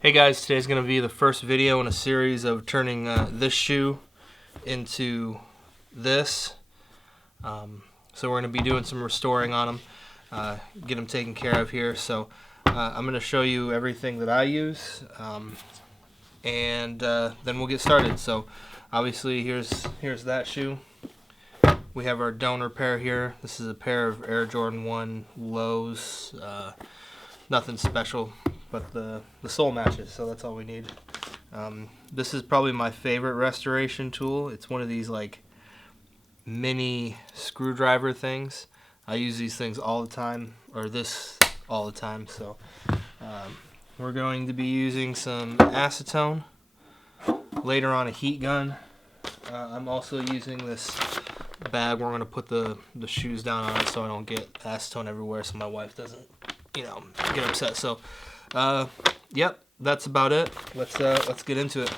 Hey guys, today's going to be the first video in a series of turning this shoe into this. So we're going to be doing some restoring on them, get them taken care of here. So I'm going to show you everything that I use, and then we'll get started. So obviously here's that shoe. We have our donor pair here. This is a pair of Air Jordan 1 lows. Nothing special, but the sole matches, so that's all we need. This is probably my favorite restoration tool. It's one of these like mini screwdriver things. I use these things all the time, or this all the time. So we're going to be using some acetone, later on a heat gun. I'm also using this bag where I'm going to put the shoes down on it so I don't get acetone everywhere, so my wife doesn't get upset. So yep, that's about it. Let's get into it.